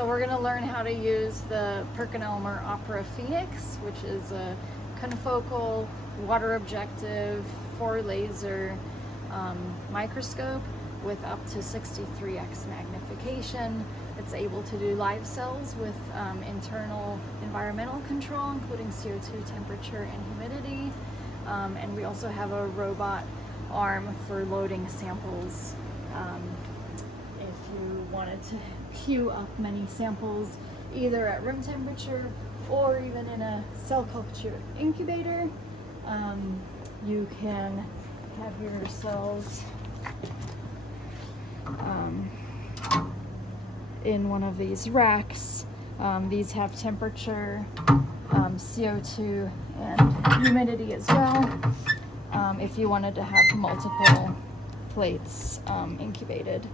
So we're going to learn how to use the PerkinElmer Opera Phenix, which is a confocal water objective 4 laser microscope with up to 63x magnification. It's able to do live cells with internal environmental control, including CO2 temperature and humidity. And we also have a robot arm for loading samples if you wanted to queue up many samples either at room temperature or even in a cell culture incubator. You can have your cells in one of these racks. These have temperature, CO2, and humidity as well. If you wanted to have multiple plates incubated.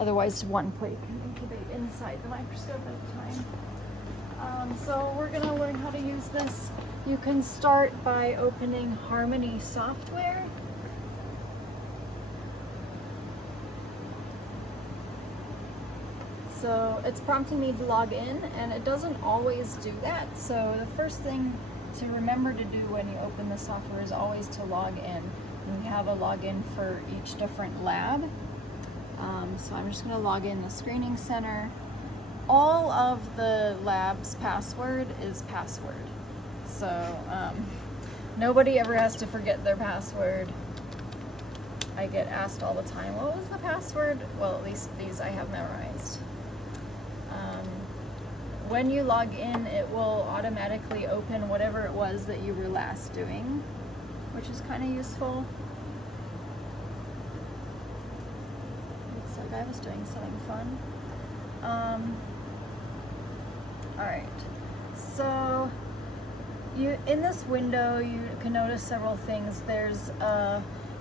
Otherwise, one plate can incubate inside the microscope at a time. So we're going to learn how to use this. You can start by opening Harmony software. So it's prompting me to log in, and it doesn't always do that. So the first thing to remember to do when you open the software is always to log in. And we have a login for each different lab. So I'm just going to log in the screening center. All of the lab's password is password. So nobody ever has to forget their password. I get asked all the time, what was the password? Well, at least these I have memorized. When you log in, it will automatically open whatever it was that you were last doing, which is kind of useful. Looks like I was doing something fun. Alright, so in this window you can notice several things. There's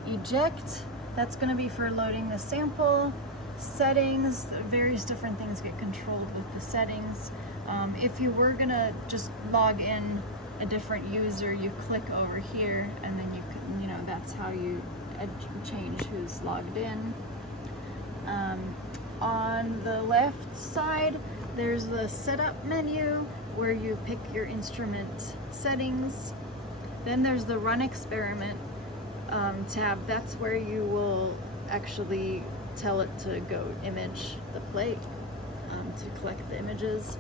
eject, that's going to be for loading the sample. Settings, various different things get controlled with the settings. If you were going to just log in a different user, you click over here and then you know, that's how you change who's logged in. On the left side, there's the setup menu where you pick your instrument settings. Then there's the run experiment tab. That's where you will actually tell it to go image the plate to collect the images.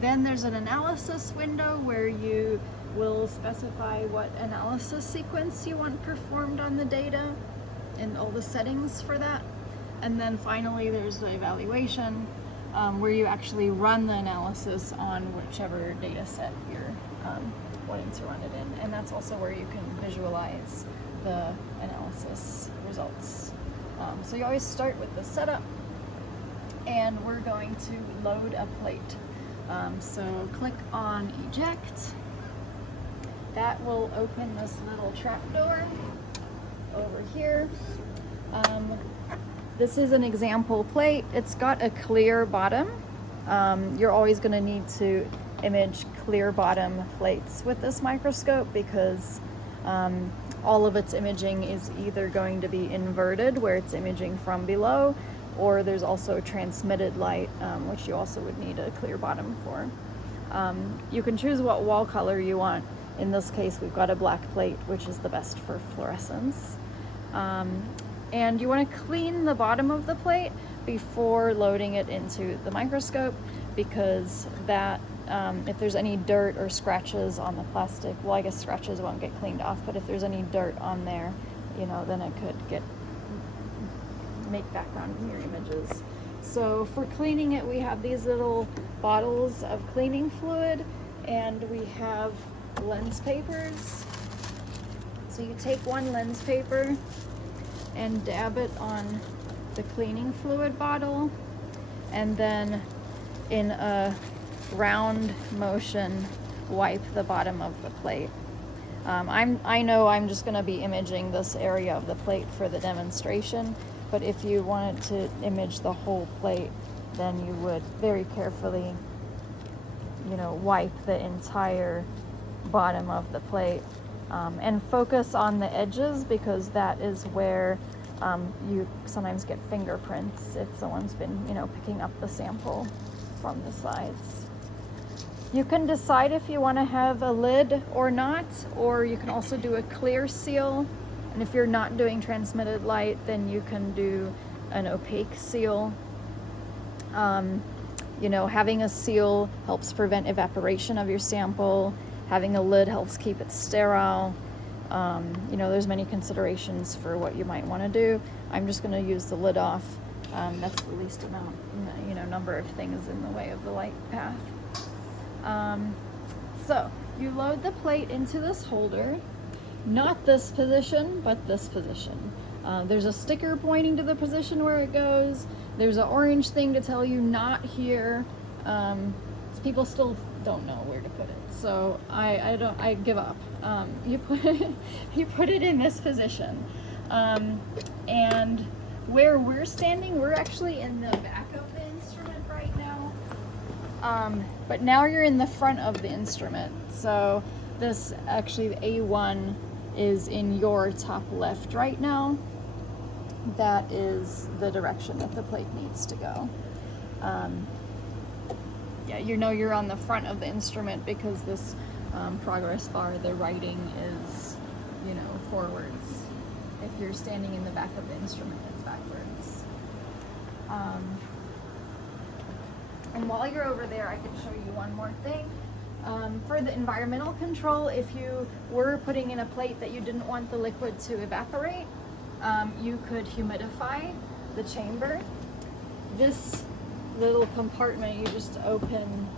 Then there's an analysis window where you will specify what analysis sequence you want performed on the data and all the settings for that. And then finally there's the evaluation where you actually run the analysis on whichever data set you're wanting to run it in. And that's also where you can visualize the analysis results. So you always start with the setup, and we're going to load a plate. So click on eject. That will open this little trapdoor over here. This is an example plate. It's got a clear bottom. You're always going to need to image clear bottom plates with this microscope because all of its imaging is either going to be inverted, where it's imaging from below, or there's also transmitted light, which you also would need a clear bottom for. You can choose what wall color you want. In this case, we've got a black plate, which is the best for fluorescence. And you want to clean the bottom of the plate before loading it into the microscope, because that if there's any dirt or scratches on the plastic, well, I guess scratches won't get cleaned off, but if there's any dirt on there, you know, then it could make background in your images. So for cleaning it, we have these little bottles of cleaning fluid, and we have lens papers. So you take one lens paper and dab it on the cleaning fluid bottle, and then in a round motion wipe the bottom of the plate. I know I'm just going to be imaging this area of the plate for the demonstration, but if you wanted to image the whole plate, then you would very carefully, you know, wipe the entire bottom of the plate and focus on the edges, because that is where You sometimes get fingerprints if someone's been, picking up the sample from the sides. You can decide if you want to have a lid or not, or you can also do a clear seal. And if you're not doing transmitted light, then you can do an opaque seal. Having a seal helps prevent evaporation of your sample. Having a lid helps keep it sterile. There's many considerations for what you might want to do. I'm just going to use the lid off. That's the least amount, number of things in the way of the light path. So you load the plate into this holder, not this position, but this position. There's a sticker pointing to the position where it goes. There's an orange thing to tell you not here. People still don't know where to put it, so I give up. You put it in this position, and where we're standing, we're actually in the back of the instrument right now. But now you're in the front of the instrument, so this actually A1 is in your top left right now. That is the direction that the plate needs to go. You're on the front of the instrument because this progress bar, the writing is, forwards. If you're standing in the back of the instrument, it's backwards. And while you're over there, I can show you one more thing. For the environmental control, if you were putting in a plate that you didn't want the liquid to evaporate, you could humidify the chamber. This little compartment you just open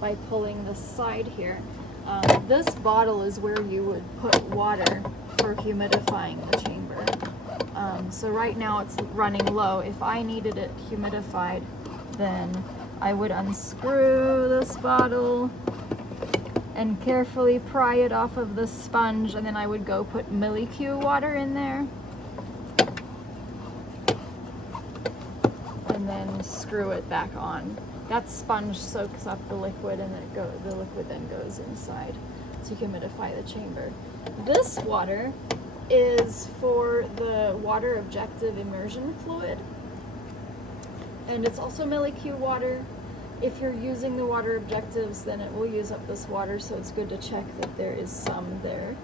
by pulling the side here. This bottle is where you would put water for humidifying the chamber. So right now it's running low. If I needed it humidified, then I would unscrew this bottle and carefully pry it off of the sponge, and then I would go put milliQ water in there and then screw it back on. That sponge soaks up the liquid, and the liquid then goes inside to humidify the chamber. This water is for the water objective immersion fluid, and it's also milliQ water. If you're using the water objectives, then it will use up this water, so it's good to check that there is some there.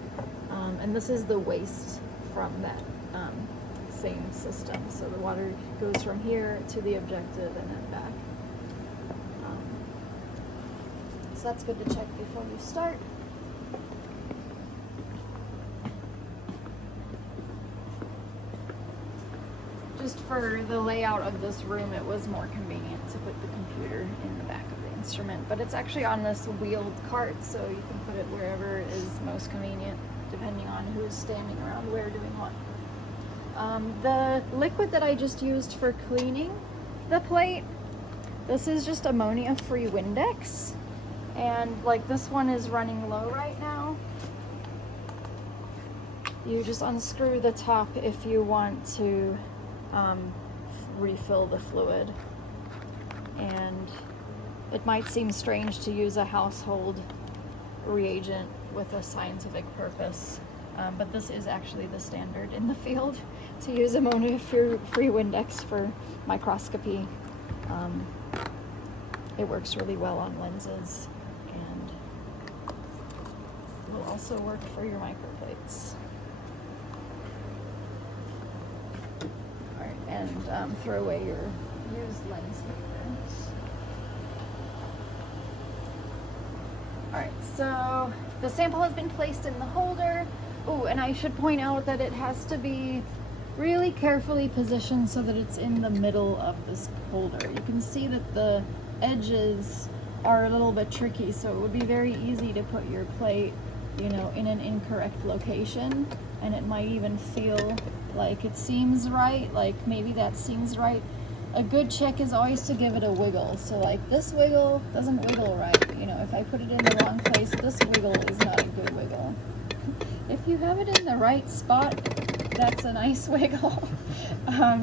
And this is the waste from that same system. So the water goes from here to the objective and then back. So that's good to check before you start. Just for the layout of this room, it was more convenient to put the computer in the back of the instrument, but it's actually on this wheeled cart, so you can put it wherever is most convenient, depending on who's standing around where doing what. The liquid that I just used for cleaning the plate, this is just ammonia-free Windex, and like this one is running low right now. You just unscrew the top if you want to refill the fluid. And it might seem strange to use a household reagent with a scientific purpose, but this is actually the standard in the field to use ammonia-free Windex for microscopy. It works really well on lenses and will also work for your microplates. And throw away your used lens papers. Alright, so the sample has been placed in the holder. Oh, and I should point out that it has to be really carefully positioned so that it's in the middle of this holder. You can see that the edges are a little bit tricky, so it would be very easy to put your plate, in an incorrect location, and it might even feel like it seems right, like maybe that seems right. A good check is always to give it a wiggle. So like this wiggle doesn't wiggle right. If I put it in the wrong place, this wiggle is not a good wiggle. If you have it in the right spot, that's a nice wiggle.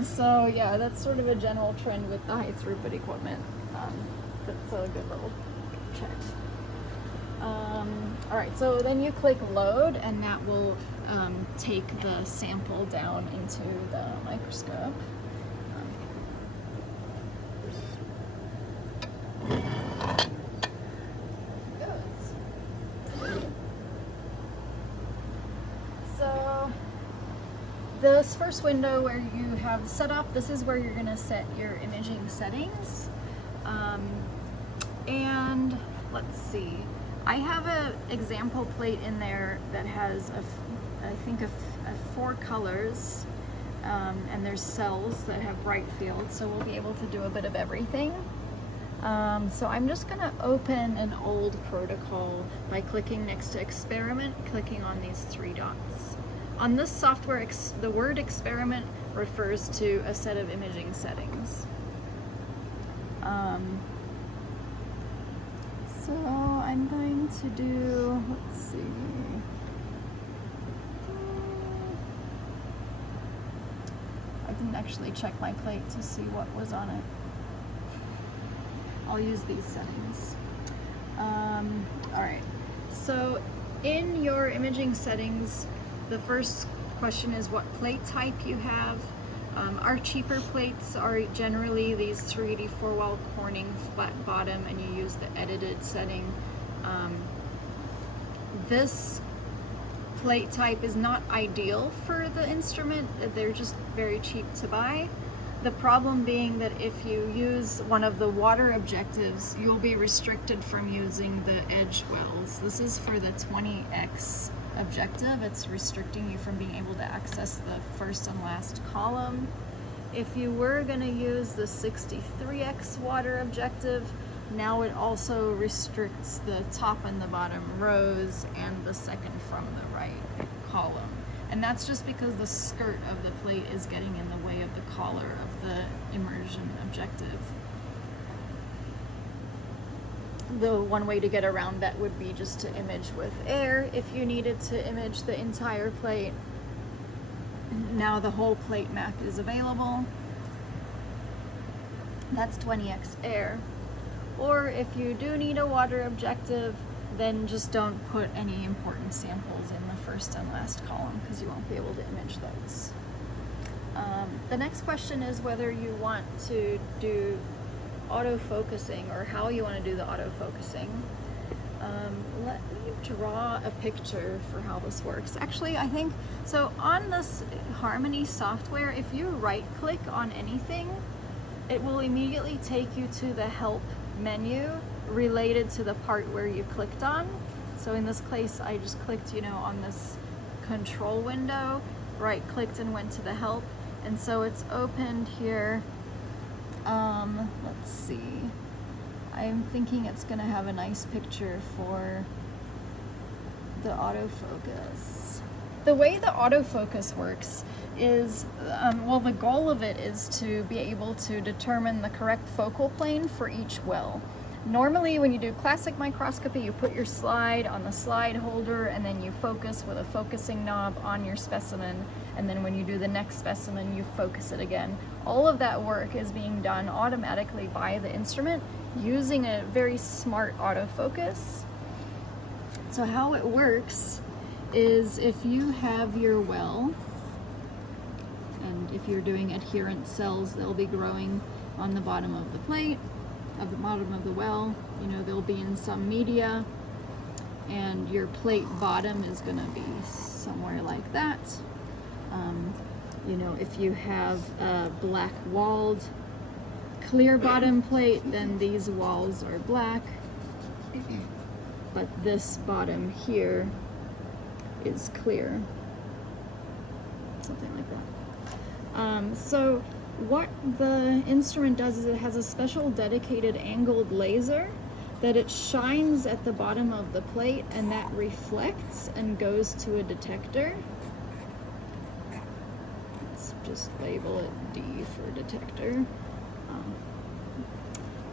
So yeah, that's sort of a general trend with the high throughput equipment. That's a good little check. All right, so then you click load, and that will take the sample down into the microscope. So this first window where you have set up, this is where you're going to set your imaging settings. And let's see, I have an example plate in there that has I think 4 colors, and there's cells that have bright fields, so we'll be able to do a bit of everything. So I'm just going to open an old protocol by clicking next to experiment, clicking on these 3 dots. On this software, the word experiment refers to a set of imaging settings. So I'm going to do, let's see. I didn't actually check my plate to see what was on it. I'll use these settings. All right, so in your imaging settings, the first question is what plate type you have. Our cheaper plates are generally these 3D 4-well Corning flat bottom, and you use the edited setting. This plate type is not ideal for the instrument. They're just very cheap to buy. The problem being that if you use one of the water objectives, you'll be restricted from using the edge wells. This is for the 20x objective. It's restricting you from being able to access the first and last column. If you were going to use the 63x water objective, now it also restricts the top and the bottom rows and the second from the right column. And that's just because the skirt of the plate is getting in the way of the collar of the immersion objective. The one way to get around that would be just to image with air if you needed to image the entire plate. Now the whole plate map is available. That's 20x air. Or if you do need a water objective, then just don't put any important samples in the first and last column because you won't be able to image those. The next question is whether you want to do autofocusing or how you want to do the autofocusing. Let me draw a picture for how this works. Actually, I think, so on this Harmony software, if you right click on anything, it will immediately take you to the help menu related to the part where you clicked on. So in this case, I just clicked, on this control window, right clicked and went to the help. And so it's opened here. Let's see. I'm thinking it's gonna have a nice picture for the autofocus. The way the autofocus works is, the goal of it is to be able to determine the correct focal plane for each well. Normally when you do classic microscopy, you put your slide on the slide holder and then you focus with a focusing knob on your specimen, and then when you do the next specimen, you focus it again. All of that work is being done automatically by the instrument using a very smart autofocus. So how it works is if you have your well, and if you're doing adherent cells, they'll be growing on the bottom of the plate, at the bottom of the well, they'll be in some media, and your plate bottom is going to be somewhere like that. If you have a black walled clear bottom plate, then these walls are black, but this bottom here is clear, something like that. So what the instrument does is it has a special dedicated angled laser that it shines at the bottom of the plate, and that reflects and goes to a detector. Let's just label it D for detector.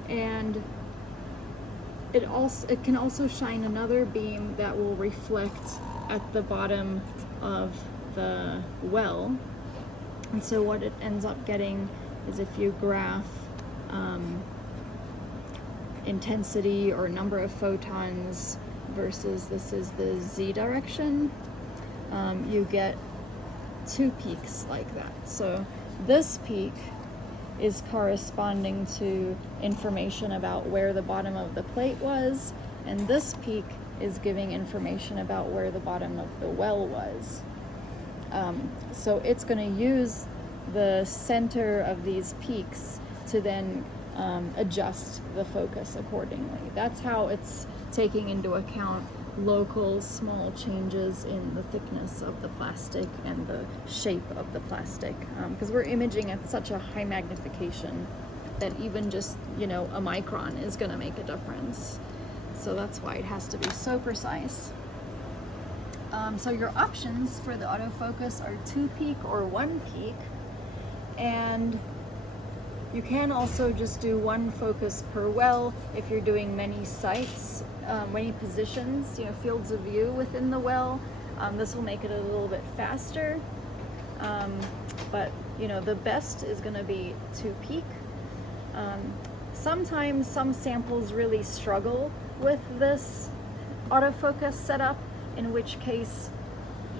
And it can also shine another beam that will reflect at the bottom of the well. And so what it ends up getting is, if you graph intensity or number of photons versus this is the Z direction, you get two peaks like that. So this peak is corresponding to information about where the bottom of the plate was, and this peak is giving information about where the bottom of the well was. So it's going to use the center of these peaks to then adjust the focus accordingly. That's how it's taking into account local small changes in the thickness of the plastic and the shape of the plastic, because we're imaging at such a high magnification that even just, you know, a micron is going to make a difference. So that's why it has to be so precise. So your options for the autofocus are 2 peak or 1 peak, and you can also just do 1 focus per well if you're doing many sites, many positions, you know, fields of view within the well. This will make it a little bit faster, but you know, the best is going to be 2 peak. Sometimes some samples really struggle with this autofocus setup, in which case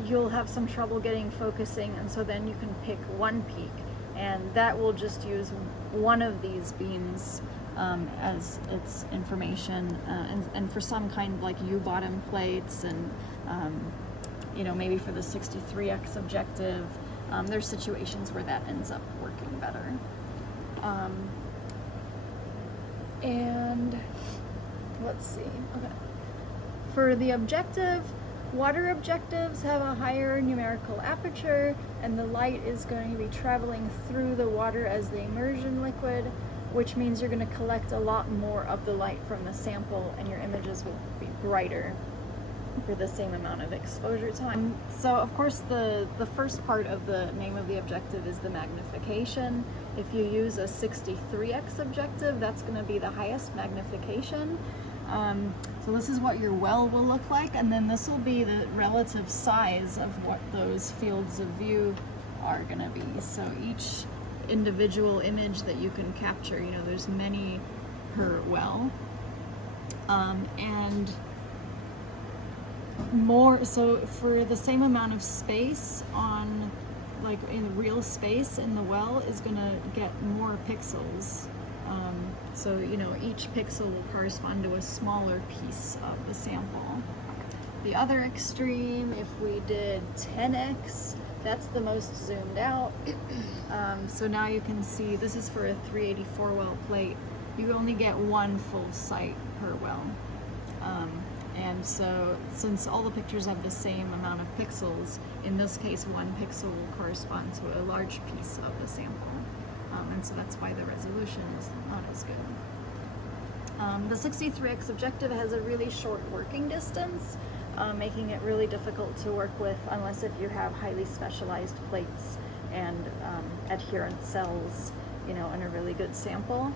you'll have some trouble getting focusing, and so then you can pick 1 peak, and that will just use one of these beams as its information, and for some kind like U-bottom plates, and you know, maybe for the 63x objective, there's situations where that ends up working better. And let's see, okay. For the objective, water objectives have a higher numerical aperture, and the light is going to be traveling through the water as the immersion liquid, which means you're going to collect a lot more of the light from the sample, and your images will be brighter for the same amount of exposure time. So of course the first part of the name of the objective is the magnification. If you use a 63x objective, that's going to be the highest magnification. So this is what your well will look like, and then this will be the relative size of what those fields of view are going to be. So each individual image that you can capture, you know, there's many per well, and more, so for the same amount of space on, like in real space in the well, is going to get more pixels. So, you know, each pixel will correspond to a smaller piece of the sample. The other extreme, if we did 10x, that's the most zoomed out. So now you can see this is for a 384 well plate. You only get 1 full site per well. And so since all the pictures have the same amount of pixels, in this case 1 pixel will correspond to a large piece of the sample. And so that's why the resolution is not as good. The 63x objective has a really short working distance, making it really difficult to work with unless if you have highly specialized plates and adherent cells, you know, in a really good sample.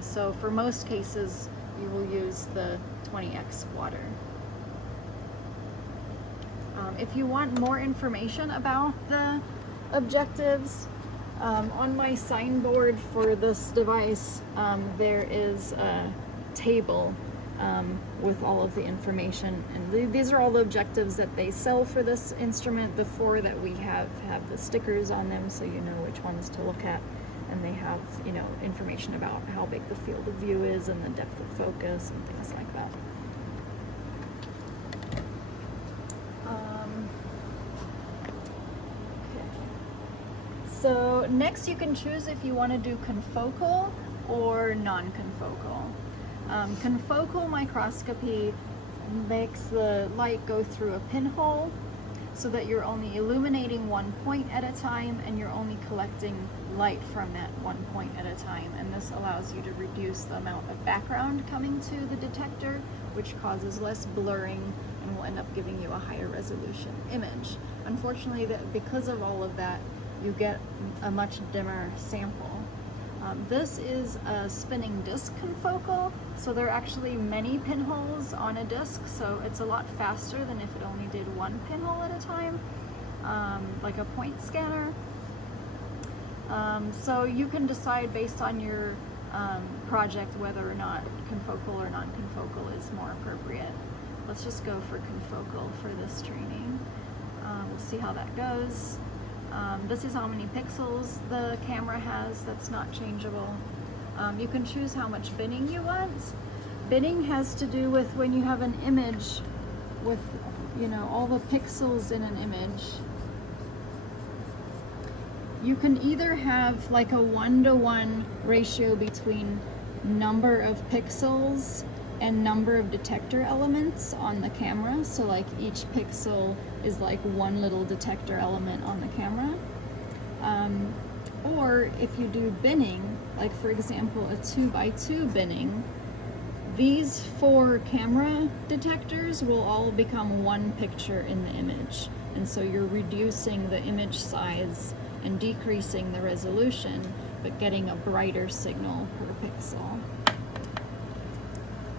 So for most cases, you will use the 20x water. If you want more information about the objectives, on my signboard for this device, there is a table with all of the information, and these are all the objectives that they sell for this instrument before that we have the stickers on them, so you know which ones to look at, and they have, you know, information about how big the field of view is and the depth of focus and things like that. So next you can choose if you want to do confocal or non-confocal. Confocal microscopy makes the light go through a pinhole so that you're only illuminating 1 point at a time, and you're only collecting light from that 1 point at a time. And this allows you to reduce the amount of background coming to the detector, which causes less blurring and will end up giving you a higher resolution image. Unfortunately, because of all of that, you get a much dimmer sample. This is a spinning disc confocal, so there are actually many pinholes on a disc, so it's a lot faster than if it only did 1 pinhole at a time, like a point scanner. So you can decide based on your project whether or not confocal or non-confocal is more appropriate. Let's just go for confocal for this training. We'll see how that goes. This is how many pixels the camera has. That's not changeable. You can choose how much binning you want. Binning has to do with when you have an image with, you know, all the pixels in an image. You can either have like a 1-to-1 ratio between number of pixels and number of detector elements on the camera. So like each pixel is like one little detector element on the camera. Or if you do binning, like for example, a 2x2 binning, these 4 camera detectors will all become one picture in the image. And so you're reducing the image size and decreasing the resolution, but getting a brighter signal per pixel.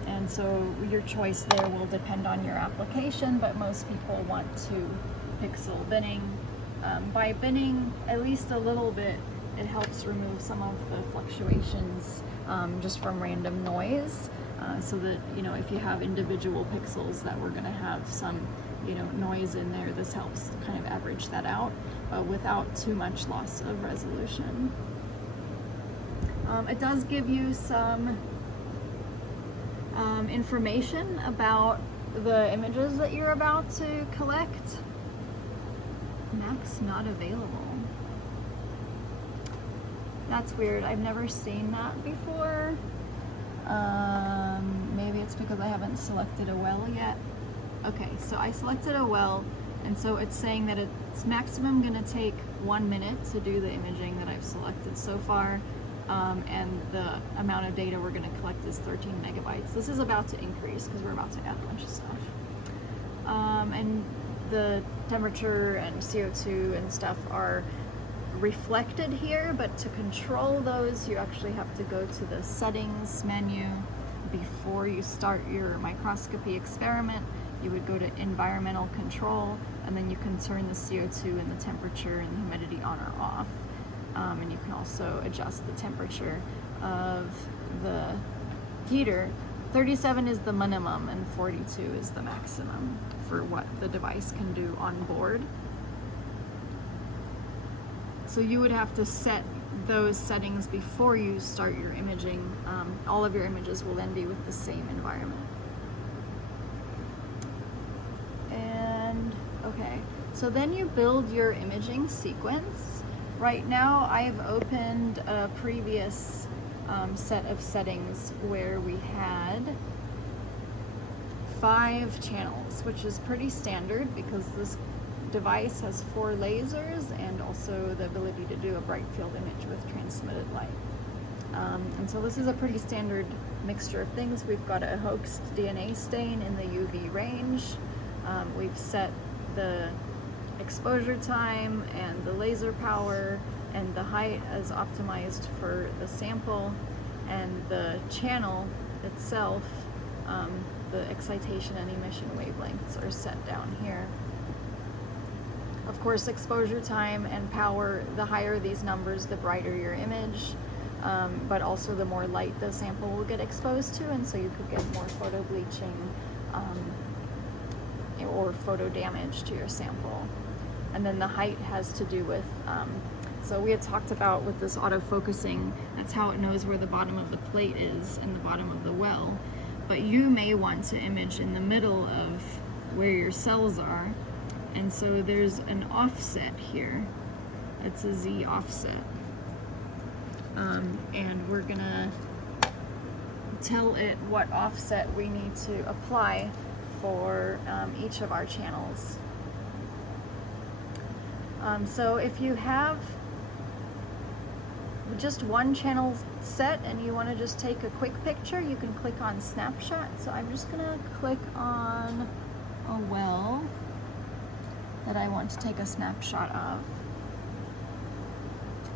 And so your choice there will depend on your application, but most people want to pixel binning. By binning at least a little bit, it helps remove some of the fluctuations just from random noise, so that, you know, if you have individual pixels that we're going to have some, you know, noise in there, this helps kind of average that out without too much loss of resolution. It does give you some information about the images that you're about to collect. Max not available. That's weird. I've never seen that before. Maybe it's because I haven't selected a well yet. Okay, so I selected a well, and so it's saying that it's maximum gonna take 1 minute to do the imaging that I've selected so far, and the amount of data we're gonna collect is 13 megabytes. This is about to increase because we're about to add a bunch of stuff. And the temperature and CO2 and stuff are reflected here, but to control those, you actually have to go to the settings menu before you start your microscopy experiment. You would go to environmental control, and then you can turn the CO2 and the temperature and the humidity on or off. And you can also adjust the temperature of the heater. 37 is the minimum and 42 is the maximum for what the device can do on board. So you would have to set those settings before you start your imaging. All of your images will then be with the same environment. And okay, so then you build your imaging sequence. Right now I've opened a previous set of settings where we had 5 channels, which is pretty standard because this device has 4 lasers and also the ability to do a bright field image with transmitted light. And so this is a pretty standard mixture of things. We've got a hoaxed DNA stain in the UV range. We've set the exposure time and the laser power and the height as optimized for the sample, and the channel itself, the excitation and emission wavelengths are set down here. Of course, exposure time and power, the higher these numbers, the brighter your image, but also the more light the sample will get exposed to, and so you could get more photo bleaching or photo damage to your sample. And then the height has to do with, so we had talked about with this autofocusing, that's how it knows where the bottom of the plate is and the bottom of the well. But you may want to image in the middle of where your cells are. And so there's an offset here. It's a Z offset. And we're gonna tell it what offset we need to apply for each of our channels. So if you have just one channel set and you want to just take a quick picture, you can click on snapshot. So I'm just gonna click on a well that I want to take a snapshot of.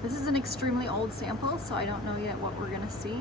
This is an extremely old sample, so I don't know yet what we're gonna see.